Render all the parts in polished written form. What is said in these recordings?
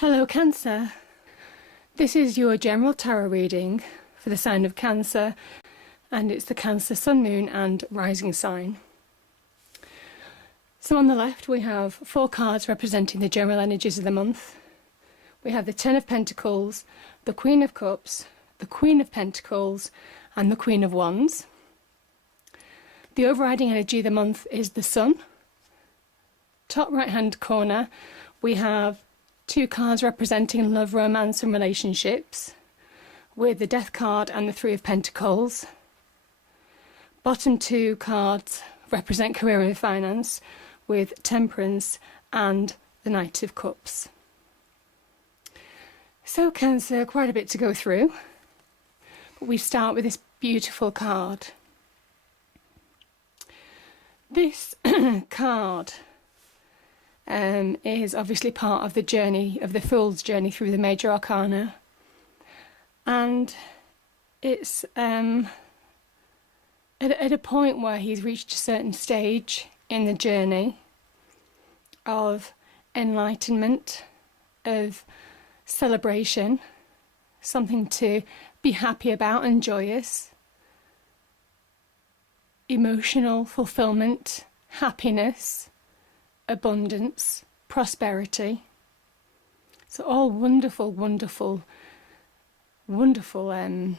Hello Cancer, this is your general tarot reading for the sign of Cancer, and it's the Cancer Sun, Moon and Rising sign. So on the left we have 4 cards representing the general energies of the month. We have the Ten of Pentacles, the Queen of Cups, the Queen of Pentacles and the Queen of Wands. The overriding energy of the month is the Sun. Top right hand corner we have 2 cards representing love, romance and relationships, with the Death card and the Three of Pentacles. Bottom 2 cards represent career and finance, with Temperance and the Knight of Cups. So Cancer, quite a bit to go through, but we start with this beautiful card. This card is obviously part of the journey, of the Fool's journey through the major arcana, and it's at a point where he's reached a certain stage in the journey of enlightenment, of celebration, something to be happy about and joyous, emotional fulfillment, happiness, abundance, prosperity. So all wonderful, wonderful, wonderful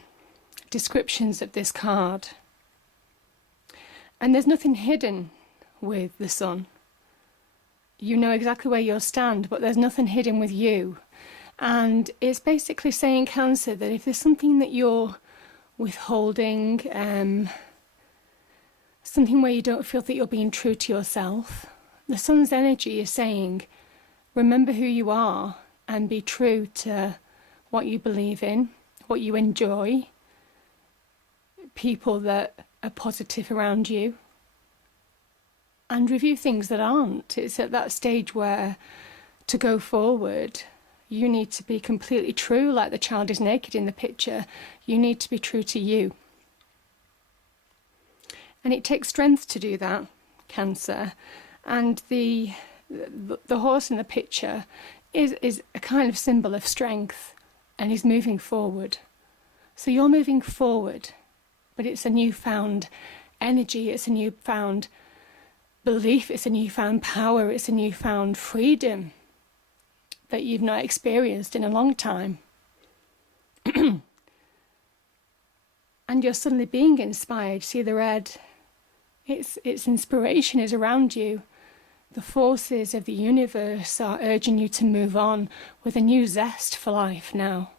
descriptions of this card. And there's nothing hidden with the Sun. You know exactly where you'll stand, but there's nothing hidden with you. And it's basically saying, Cancer, that if there's something that you're withholding, something where you don't feel that you're being true to yourself, the Sun's energy is saying, remember who you are and be true to what you believe in, what you enjoy, people that are positive around you, and review things that aren't. It's at that stage where, to go forward, you need to be completely true, like the child is naked in the picture. You need to be true to you. And it takes strength to do that, Cancer. And the horse in the picture is a kind of symbol of strength, and he's moving forward. So you're moving forward, but it's a newfound energy, it's a newfound belief, it's a newfound power, it's a newfound freedom that you've not experienced in a long time. And you're suddenly being inspired. See the red? Its inspiration is around you. The forces of the universe are urging you to move on with a new zest for life now.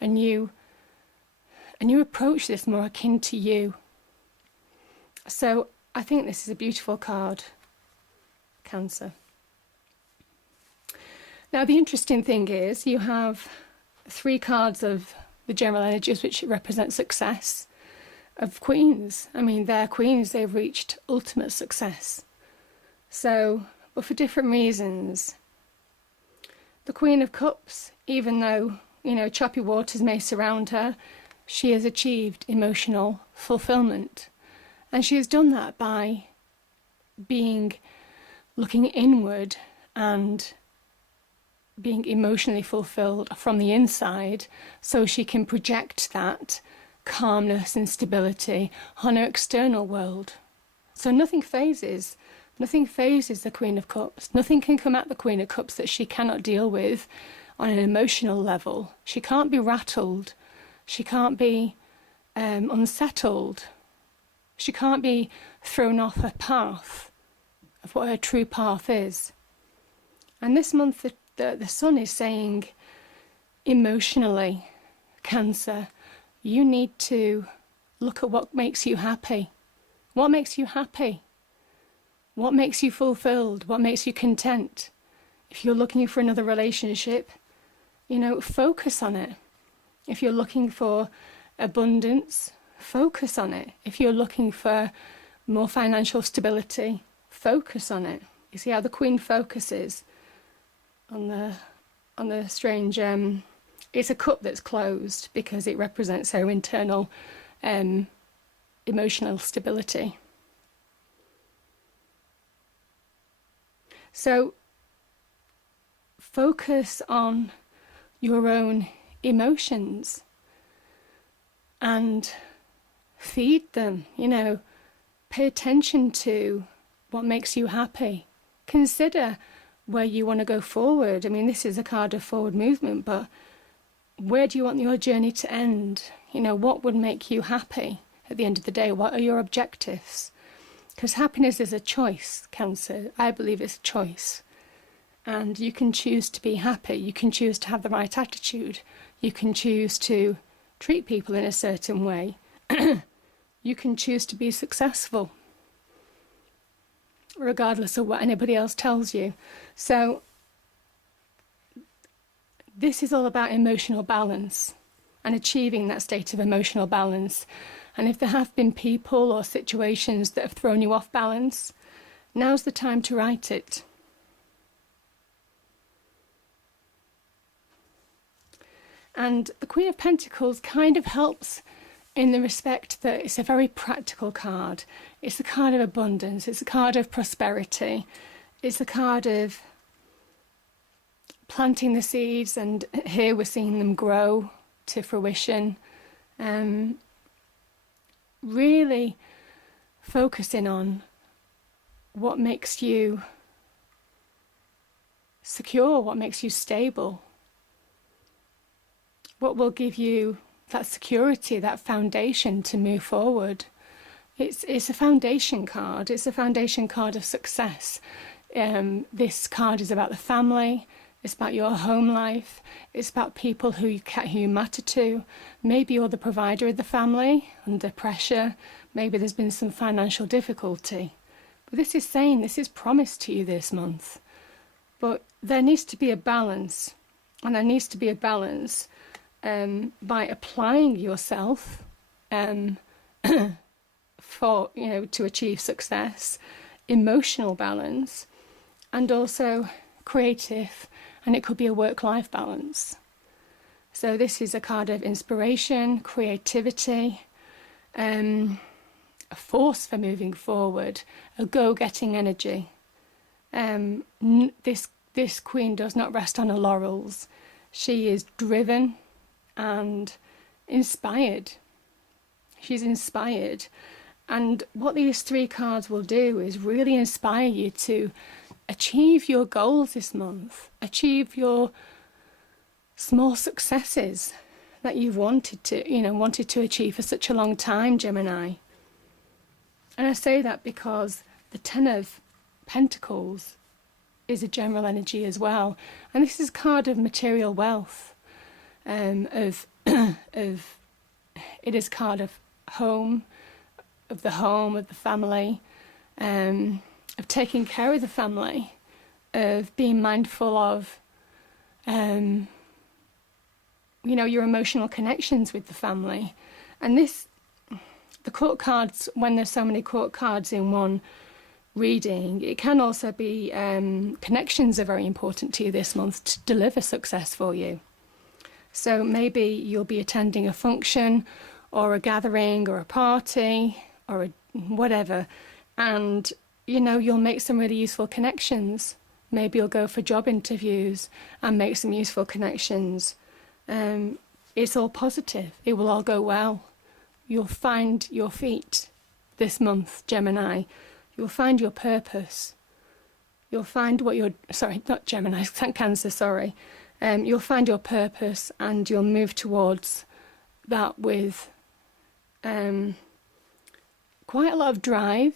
A new approach that's more akin to you. So I think this is a beautiful card, Cancer. Now the interesting thing is you have 3 cards of the general energies which represent success, of queens. I mean, they're queens, they've reached ultimate success. So, but for different reasons. The Queen of Cups, even though, you know, choppy waters may surround her, she has achieved emotional fulfillment. And she has done that by looking inward and being emotionally fulfilled from the inside, so she can project that calmness and stability on her external world. So nothing phases the Queen of Cups. Nothing can come at the Queen of Cups that she cannot deal with on an emotional level. She can't be rattled. She can't be unsettled. She can't be thrown off her path of what her true path is. And this month the Sun is saying, emotionally, Cancer, you need to look at what makes you happy. What makes you happy? What makes you fulfilled? What makes you content? If you're looking for another relationship, you know, focus on it. If you're looking for abundance, focus on it. If you're looking for more financial stability, focus on it. You see how the Queen focuses on the strange, it's a cup that's closed because it represents her internal emotional stability. So focus on your own emotions and feed them, you know, pay attention to what makes you happy. Consider where you want to go forward. I mean, this is a card of forward movement, but where do you want your journey to end? You know, what would make you happy at the end of the day? What are your objectives? Because happiness is a choice, Cancer. I believe it's a choice. And you can choose to be happy. You can choose to have the right attitude. You can choose to treat people in a certain way. You can choose to be successful, regardless of what anybody else tells you. So this is all about emotional balance and achieving that state of emotional balance. And if there have been people or situations that have thrown you off balance, now's the time to right it. And the Queen of Pentacles kind of helps in the respect that it's a very practical card. It's a card of abundance. It's a card of prosperity. It's a card of planting the seeds, and here we're seeing them grow to fruition. Really focusing on what makes you secure, what makes you stable, what will give you that security, that foundation to move forward. It's a foundation card. It's a foundation card of success. This card is about the family. It's about your home life. It's about people who you matter to. Maybe you're the provider of the family, under pressure. Maybe there's been some financial difficulty. But this is saying, this is promised to you this month. But there needs to be a balance. And there needs to be a balance by applying yourself for, you know, to achieve success, emotional balance, and also creative, and it could be a work-life balance. So this is a card of inspiration, creativity, a force for moving forward, a go-getting energy. This queen does not rest on her laurels. She is driven and inspired. She's inspired. And what these three cards will do is really inspire you to achieve your goals this month, achieve your small successes that you've wanted to achieve for such a long time, Gemini. And I say that because the Ten of Pentacles is a general energy as well. And this is a card of material wealth, it is a card of home, of the family, of taking care of the family, of being mindful of, your emotional connections with the family. And the court cards, when there's so many court cards in one reading, it can also be connections are very important to you this month to deliver success for you. So maybe you'll be attending a function or a gathering or a party or whatever, and you'll make some really useful connections. Maybe you'll go for job interviews and make some useful connections. It's all positive. It will all go well. You'll find your feet this month, Gemini. You'll find your purpose. You'll find Cancer, sorry. You'll find your purpose and you'll move towards that with quite a lot of drive,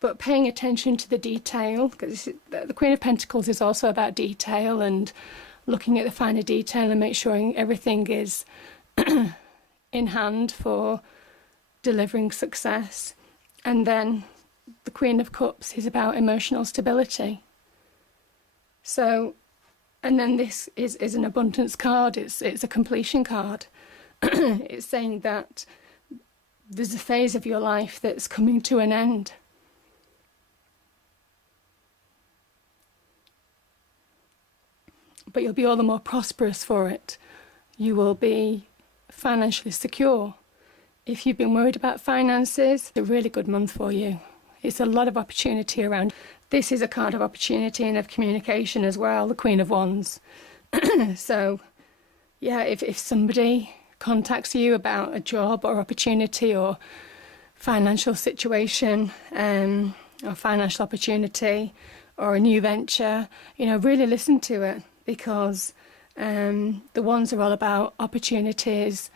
but paying attention to the detail, because the Queen of Pentacles is also about detail and looking at the finer detail and make sure everything is in hand for delivering success. And then the Queen of Cups is about emotional stability. So, and then this is an abundance card. It's a completion card. It's saying that there's a phase of your life that's coming to an end. But you'll be all the more prosperous for it. You will be financially secure. If you've been worried about finances, it's a really good month for you. It's a lot of opportunity around. this is a card of opportunity and of communication as well, the Queen of Wands. So, yeah, if somebody contacts you about a job or opportunity or financial situation, or financial opportunity or a new venture, you know, really listen to it, because the Wands are all about opportunities,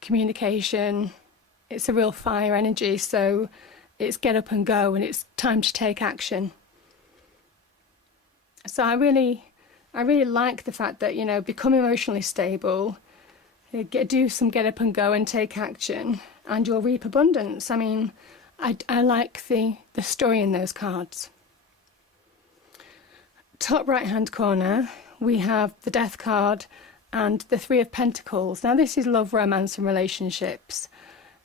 communication. It's a real fire energy, so it's get up and go, and it's time to take action. So I really like the fact that, you know, become emotionally stable, do some get up and go and take action, and you'll reap abundance. I mean, I like the story in those cards. Top right hand corner, we have the Death card and the Three of Pentacles. Now this is love, romance and relationships.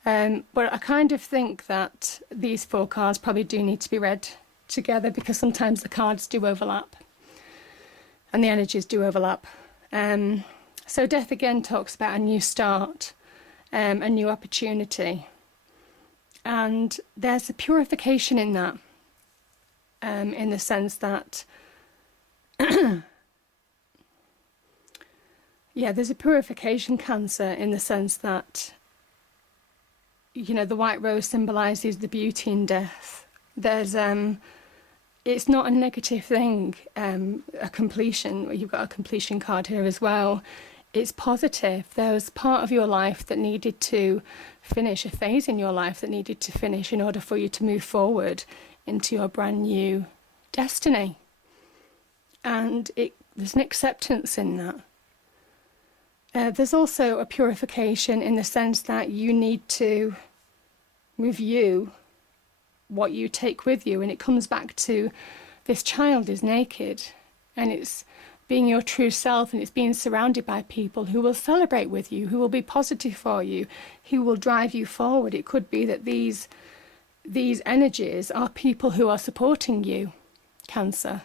But I kind of think that these four cards probably do need to be read together, because sometimes the cards do overlap and the energies do overlap. So Death again talks about a new start, a new opportunity. And there's a purification in that, in the sense that, yeah, there's a purification, Cancer, in the sense that, you know, the white rose symbolises the beauty in death. There's, it's not a negative thing, a completion. You've got a completion card here as well. It's positive. There was part of your life that needed to finish, a phase in your life that needed to finish in order for you to move forward into your brand new destiny. And there's an acceptance in that. There's also a purification in the sense that you need to review what you take with you, and it comes back to this child is naked, and it's being your true self, and it's being surrounded by people who will celebrate with you, who will be positive for you, who will drive you forward. It could be that these energies are people who are supporting you, Cancer.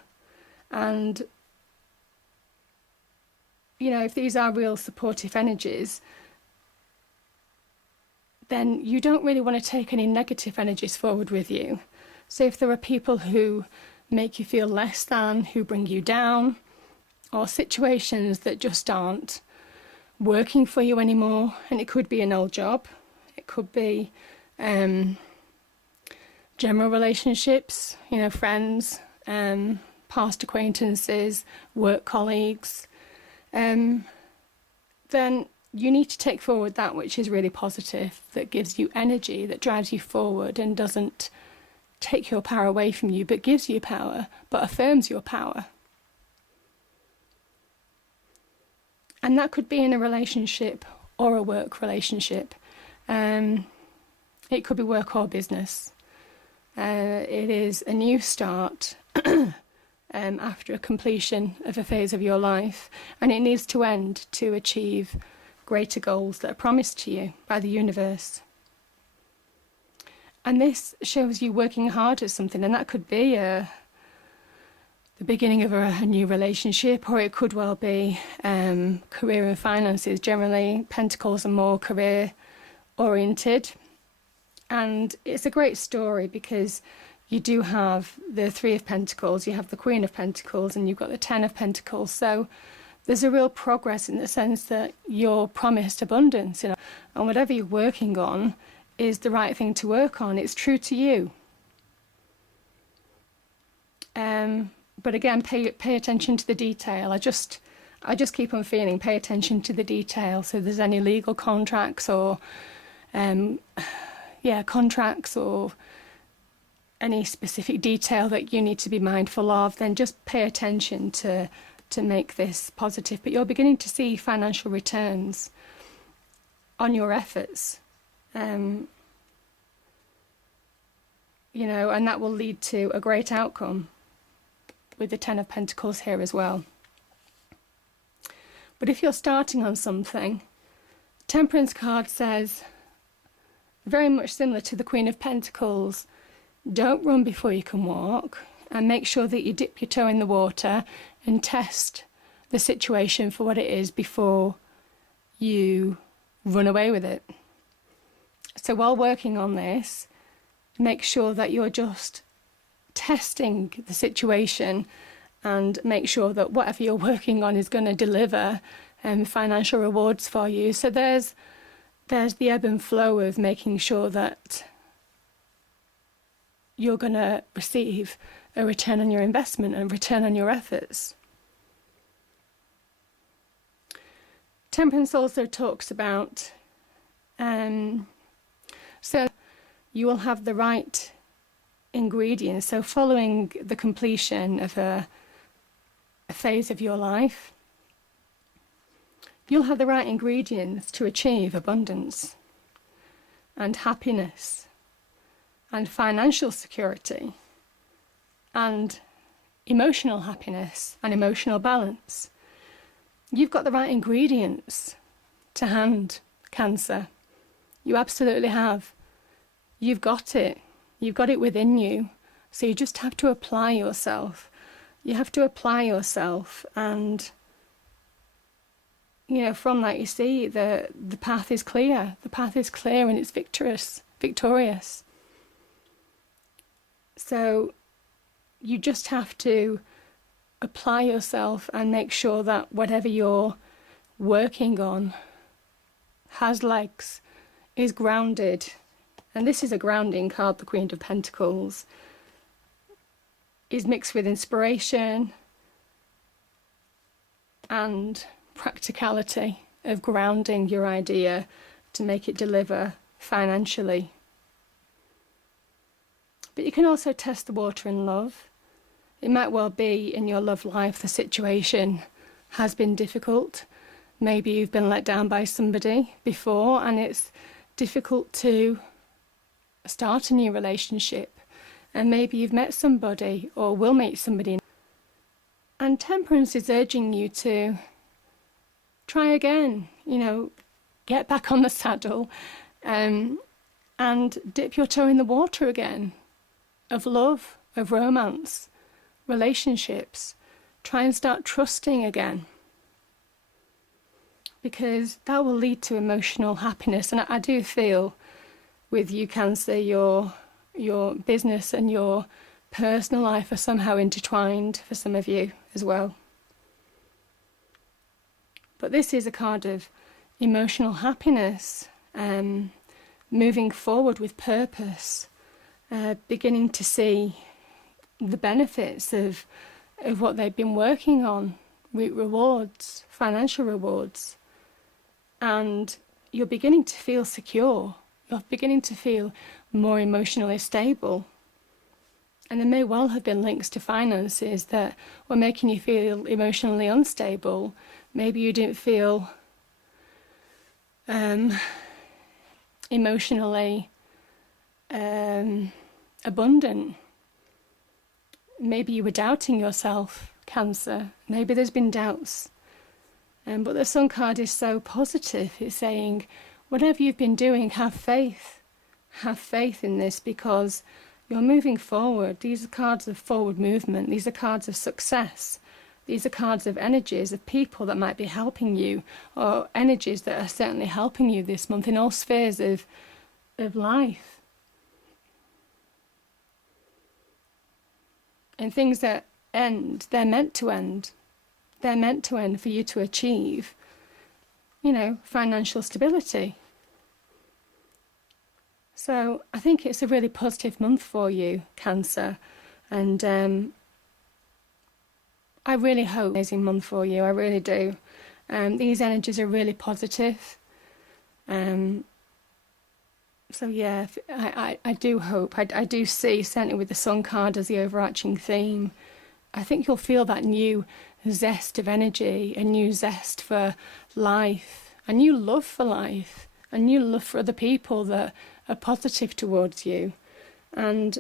And, you know, if these are real supportive energies, then you don't really want to take any negative energies forward with you. So if there are people who make you feel less than, who bring you down, or situations that just aren't working for you anymore, and it could be an old job, it could be general relationships, you know, friends, past acquaintances, work colleagues, then you need to take forward that which is really positive, that gives you energy, that drives you forward and doesn't take your power away from you, but gives you power, but affirms your power. And that could be in a relationship or a work relationship. It could be work or business. It is a new start after a completion of a phase of your life, and it needs to end to achieve greater goals that are promised to you by the universe. And this shows you working hard at something, and that could be the beginning of a new relationship, or it could well be career and finances. Generally, Pentacles are more career oriented, and it's a great story because you do have the Three of Pentacles, you have the Queen of Pentacles, and you've got the Ten of Pentacles. So there's a real progress in the sense that you're promised abundance, you know, and whatever you're working on is the right thing to work on. It's true to you. But again, pay attention to the detail. I just keep on feeling, pay attention to the detail. So if there's any legal contracts or contracts or any specific detail that you need to be mindful of, then just pay attention to make this positive. But you're beginning to see financial returns on your efforts, you know, and that will lead to a great outcome with the Ten of Pentacles here as well. But if you're starting on something, Temperance card says, very much similar to the Queen of Pentacles, don't run before you can walk, and make sure that you dip your toe in the water and test the situation for what it is before you run away with it. So while working on this, make sure that you're just testing the situation and make sure that whatever you're working on is going to deliver financial rewards for you. So there's the ebb and flow of making sure that you're going to receive a return on your investment and return on your efforts. Temperance also talks about, so you will have the right ingredients. So following the completion of a phase of your life, you'll have the right ingredients to achieve abundance and happiness and financial security and emotional happiness and emotional balance. You've got the right ingredients to hand, Cancer. You absolutely have. You've got it. You've got it within you. So you just have to apply yourself. You have to apply yourself, and from that you see the path is clear. The path is clear and it's victorious. So you just have to apply yourself and make sure that whatever you're working on has legs, is grounded. And this is a grounding card, the Queen of Pentacles. Is mixed with inspiration and practicality of grounding your idea to make it deliver financially. But you can also test the water in love. It might well be in your love life the situation has been difficult. Maybe you've been let down by somebody before and it's difficult to start a new relationship. And maybe you've met somebody or will meet somebody. And Temperance is urging you to try again, get back on the saddle and dip your toe in the water again of love, of romance, relationships. Try and start trusting again, because that will lead to emotional happiness. And I do feel with you, Cancer, your business and your personal life are somehow intertwined for some of you as well. But this is a card of emotional happiness, moving forward with purpose, beginning to see the benefits of what they've been working on, with rewards, financial rewards. And you're beginning to feel secure. You're beginning to feel more emotionally stable. And there may well have been links to finances that were making you feel emotionally unstable. Maybe you didn't feel emotionally abundant. Maybe you were doubting yourself, Cancer. Maybe there's been doubts. But the Sun card is so positive. It's saying, whatever you've been doing, have faith. Have faith in this, because you're moving forward. These are cards of forward movement. These are cards of success. These are cards of energies of people that might be helping you, or energies that are certainly helping you this month in all spheres of life. And things that end, they're meant to end. They're meant to end for you to achieve, financial stability. So I think it's a really positive month for you, Cancer. And I really hope it's an amazing month for you. I really do. These energies are really positive. So yeah, I do hope. I do see, certainly with the Sun card as the overarching theme, I think you'll feel that new zest of energy, a new zest for life, a new love for life, a new love for other people that are positive towards you. And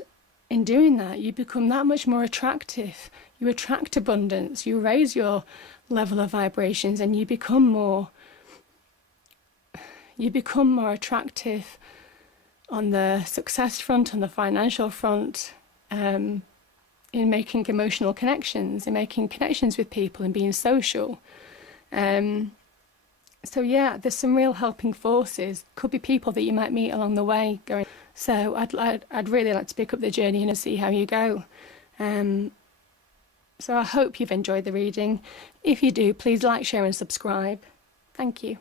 in doing that, you become that much more attractive. You attract abundance, you raise your level of vibrations, and you become more attractive on the success front, on the financial front, in making emotional connections, in making connections with people and being social. So yeah, there's some real helping forces. Could be people that you might meet along the way going. So I'd really like to pick up the journey and see how you go. So I hope you've enjoyed the reading. If you do, please like, share and subscribe. Thank you.